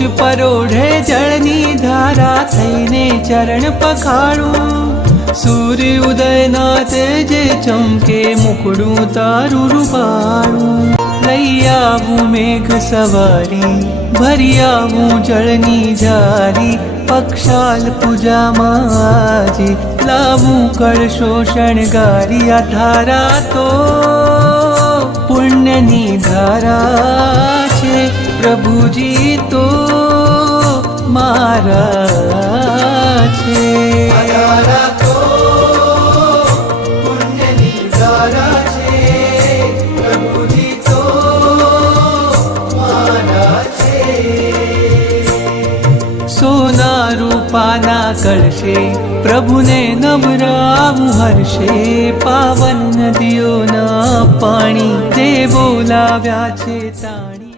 ટોચ પરોઢે જળની ધારા થઈને ચરણ પખાડું સૂર્ય ઉદયના તેજે ચમકે મુકડું તારું રૂપાળું લઈ આવું મેઘ સવારી ભરી આવું જળની જારી પક્ષાલ પૂજામાં આજે લાવું કળશો શણગારી આ ધારા તો પુણ્યની ધારા છે પ્રભુજી તો મારા છે સોના રૂપાના કળશે પ્રભુને નવરાવું હર્ષે પાવન નદીઓના પાણી દેવો લાવ્યા છે તાણી।